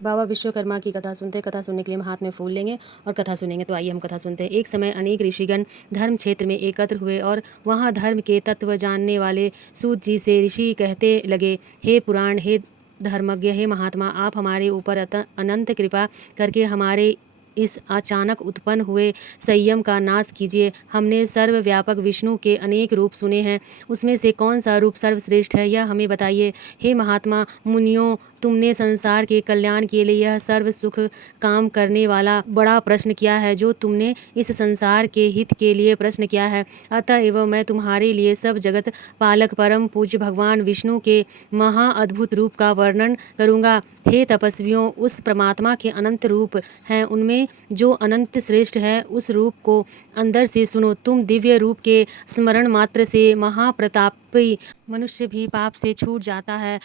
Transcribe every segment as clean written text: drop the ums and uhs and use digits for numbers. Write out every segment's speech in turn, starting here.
बाबा विश्वकर्मा की कथा सुनते, कथा सुनने के लिए हम हाथ में फूल लेंगे और कथा सुनेंगे। तो आइए हम कथा सुनते हैं। एक समय अनेक ऋषिगण धर्म क्षेत्र में एकत्र हुए और वहाँ धर्म के तत्व जानने वाले सूत जी से ऋषि कहते लगे, हे पुराण, हे धर्मज्ञ, हे महात्मा, आप हमारे ऊपर अनंत कृपा करके हमारे इस अचानक उत्पन्न हुए संयम का नाश कीजिए। हमने सर्वव्यापक विष्णु के अनेक रूप सुने हैं, उसमें से कौन सा रूप सर्वश्रेष्ठ है, यह हमें बताइए। हे महात्मा मुनियों, तुमने संसार के कल्याण के लिए यह सर्व सुख काम करने वाला बड़ा प्रश्न किया है, जो तुमने इस संसार के हित के लिए प्रश्न किया है। अतएव मैं तुम्हारे लिए सब जगत पालक परम पूज्य भगवान विष्णु के महा अद्भुत रूप का वर्णन करूंगा। हे तपस्वियों, उस परमात्मा के अनंत रूप हैं, उनमें जो अनंत श्रेष्ठ है, उस रूप को अंदर से सुनो। तुम दिव्य रूप के स्मरण मात्र से महाप्रतापी मनुष्य भी पाप से छूट जाता है।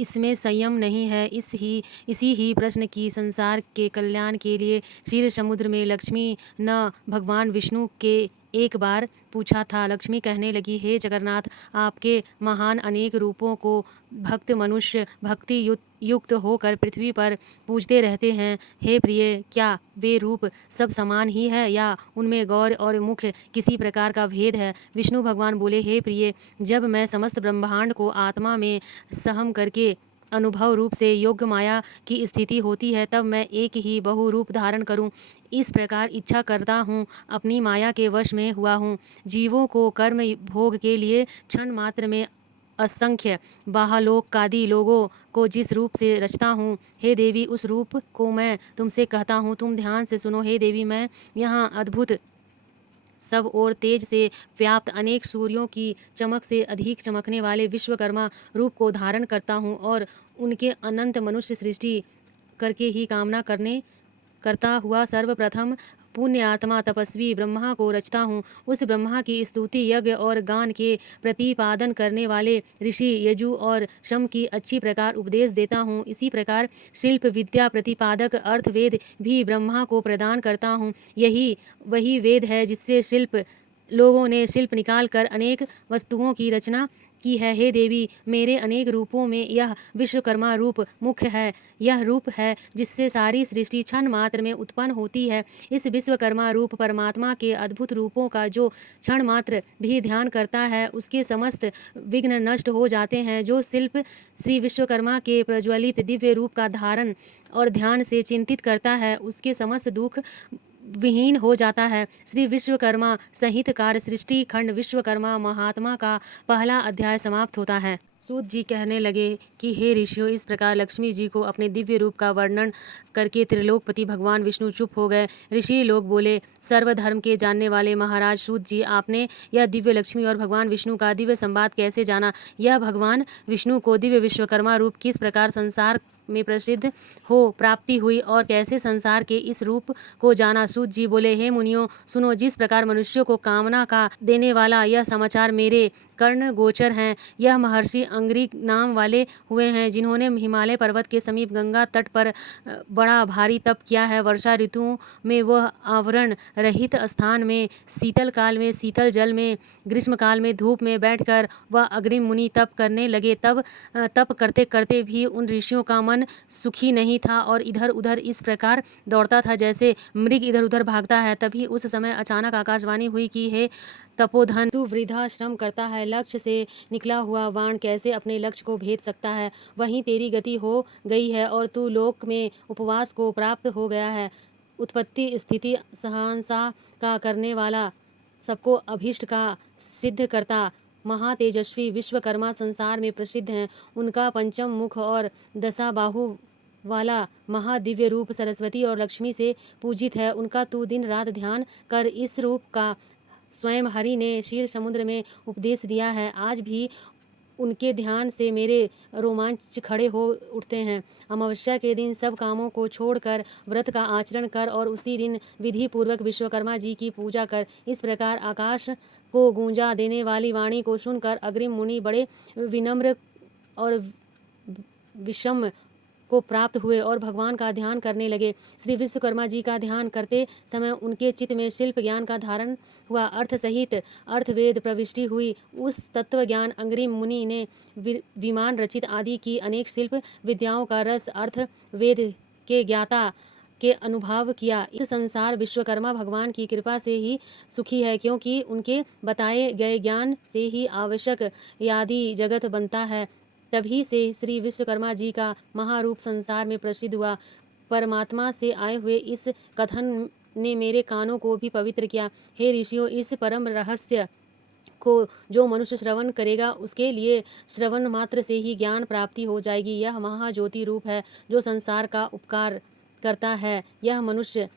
इसमें संयम नहीं है। इसी ही प्रश्न की संसार के कल्याण के लिए क्षीर समुद्र में लक्ष्मी न भगवान विष्णु के एक बार पूछा था। लक्ष्मी कहने लगी, हे जगन्नाथ, आपके महान अनेक रूपों को भक्त मनुष्य भक्ति युक्त होकर पृथ्वी पर पूजते रहते हैं। हे प्रिय, क्या वे रूप सब समान ही है या उनमें गौर और मुख्य किसी प्रकार का भेद है? विष्णु भगवान बोले, हे प्रिय, जब मैं समस्त ब्रह्मांड को आत्मा में सहम करके अनुभव रूप से योग्य माया की स्थिति होती है, तब मैं एक ही बहुरूप धारण करूं, इस प्रकार इच्छा करता हूँ। अपनी माया के वश में हुआ हूँ। जीवों को कर्म भोग के लिए क्षण मात्र में असंख्य बाहलोकादि लोगों को जिस रूप से रचता हूँ, हे देवी, उस रूप को मैं तुमसे कहता हूँ, तुम ध्यान से सुनो। हे देवी, मैं यहाँ अद्भुत सब और तेज से व्याप्त अनेक सूर्यों की चमक से अधिक चमकने वाले विश्वकर्मा रूप को धारण करता हूँ और उनके अनंत मनुष्य सृष्टि करके ही कामना करता हुआ सर्वप्रथम पुण्य आत्मा तपस्वी ब्रह्मा को रचता हूँ। उस ब्रह्मा की स्तुति यज्ञ और गान के प्रतिपादन करने वाले ऋषि यजु और शम की अच्छी प्रकार उपदेश देता हूँ। इसी प्रकार शिल्प विद्या प्रतिपादक अर्थवेद भी ब्रह्मा को प्रदान करता हूँ। यही वही वेद है जिससे लोगों ने शिल्प निकाल कर अनेक वस्तुओं की रचना की है। हे देवी, मेरे अनेक रूपों में यह विश्वकर्मा रूप मुख्य है। यह रूप है जिससे सारी सृष्टि क्षण मात्र में उत्पन्न होती है। इस विश्वकर्मा रूप परमात्मा के अद्भुत रूपों का जो क्षण मात्र भी ध्यान करता है, उसके समस्त विघ्न नष्ट हो जाते हैं। जो शिल्प श्री विश्वकर्मा के प्रज्वलित दिव्य रूप का धारण और ध्यान से चिंतित करता है, उसके समस्त दुख विहीन हो जाता है। श्री विश्वकर्मा संहित कार्य सृष्टि खंड विश्वकर्मा महात्मा का पहला अध्याय समाप्त होता है। सूत जी कहने लगे कि हे ऋषियों, इस प्रकार लक्ष्मी जी को अपने दिव्य रूप का वर्णन करके त्रिलोकपति भगवान विष्णु चुप हो गए। ऋषि लोग बोले, सर्वधर्म के जानने वाले महाराज सूत जी, आपने यह दिव्य लक्ष्मी और भगवान विष्णु का दिव्य संवाद कैसे जाना? यह भगवान विष्णु को दिव्य विश्वकर्मा रूप किस प्रकार संसार में प्रसिद्ध हो प्राप्ति हुई और कैसे संसार के इस रूप को जाना? सूत जी बोले, हे मुनियों, सुनो, जिस प्रकार मनुष्यों को कामना का देने वाला यह समाचार मेरे कर्ण गोचर हैं। यह महर्षि अंग्री नाम वाले हुए हैं, जिन्होंने हिमालय पर्वत के समीप गंगा तट पर बड़ा भारी तप किया है। वर्षा ऋतु में वह आवरण रहित स्थान में, शीतल काल में शीतल जल में, ग्रीष्म काल में धूप में बैठकर वह अग्रिम मुनि तप करने लगे। तब तप करते करते भी उन ऋषियों का मन सुखी नहीं था और इधर उधर इस प्रकार दौड़ता था जैसे मृग इधर उधर भागता है। तभी उस समय अचानक आकाशवाणी हुई कि हे तपोधन, तू वृद्धाश्रम करता है, लक्ष्य से निकला हुआ बाण कैसे अपने लक्ष्य को भेद सकता है? वहीं तेरी गति हो गई है और तू लोक में उपवास को प्राप्त हो गया है। उत्पत्ति स्थिति सहंसा का करने वाला, सबको अभीष्ट का सिद्ध करता महातेजस्वी विश्वकर्मा संसार में प्रसिद्ध हैं। उनका पंचम मुख और दशा बाहु वाला महादिव्य रूप सरस्वती और लक्ष्मी से पूजित है। उनका तू दिन रात ध्यान कर। इस रूप का स्वयं हरि ने क्षीर समुद्र में उपदेश दिया है। आज भी उनके ध्यान से मेरे रोमांच खड़े हो उठते हैं। अमावस्या के दिन सब कामों को छोड़कर व्रत का आचरण कर और उसी दिन विधि पूर्वक विश्वकर्मा जी की पूजा कर। इस प्रकार आकाश को गूंजा देने वाली वाणी को सुनकर अग्रिम मुनि बड़े विनम्र और विषम को प्राप्त हुए और भगवान का ध्यान करने लगे। श्री विश्वकर्मा जी का ध्यान करते समय उनके चित्त में शिल्प ज्ञान का धारण हुआ। अर्थ सहित अर्थवेद प्रविष्टि हुई। उस तत्व ज्ञान अंग्रिम मुनि ने विमान रचित आदि की अनेक शिल्प विद्याओं का रस अर्थ वेद के ज्ञाता के अनुभव किया। इस संसार विश्वकर्मा भगवान की कृपा से ही सुखी है, क्योंकि उनके बताए गए ज्ञान से ही आवश्यक आदि जगत बनता है। तभी से श्री विश्वकर्मा जी का महारूप संसार में प्रसिद्ध हुआ। परमात्मा से आए हुए इस कथन ने मेरे कानों को भी पवित्र किया। हे ऋषियों, इस परम रहस्य को जो मनुष्य श्रवण करेगा उसके लिए श्रवण मात्र से ही ज्ञान प्राप्ति हो जाएगी। यह महाज्योति रूप है जो संसार का उपकार करता है। यह मनुष्य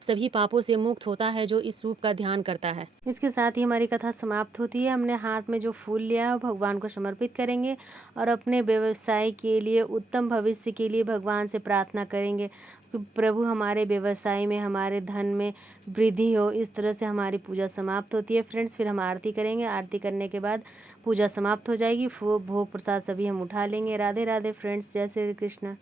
सभी पापों से मुक्त होता है जो इस रूप का ध्यान करता है। इसके साथ ही हमारी कथा समाप्त होती है। हमने हाथ में जो फूल लिया है भगवान को समर्पित करेंगे और अपने व्यवसाय के लिए, उत्तम भविष्य के लिए भगवान से प्रार्थना करेंगे। प्रभु हमारे व्यवसाय में, हमारे धन में वृद्धि हो। इस तरह से हमारी पूजा समाप्त होती है फ्रेंड्स। फिर हम आरती करेंगे। आरती करने के बाद पूजा समाप्त हो जाएगी। भोग प्रसाद सभी हम उठा लेंगे। राधे राधे फ्रेंड्स, जय श्री कृष्ण।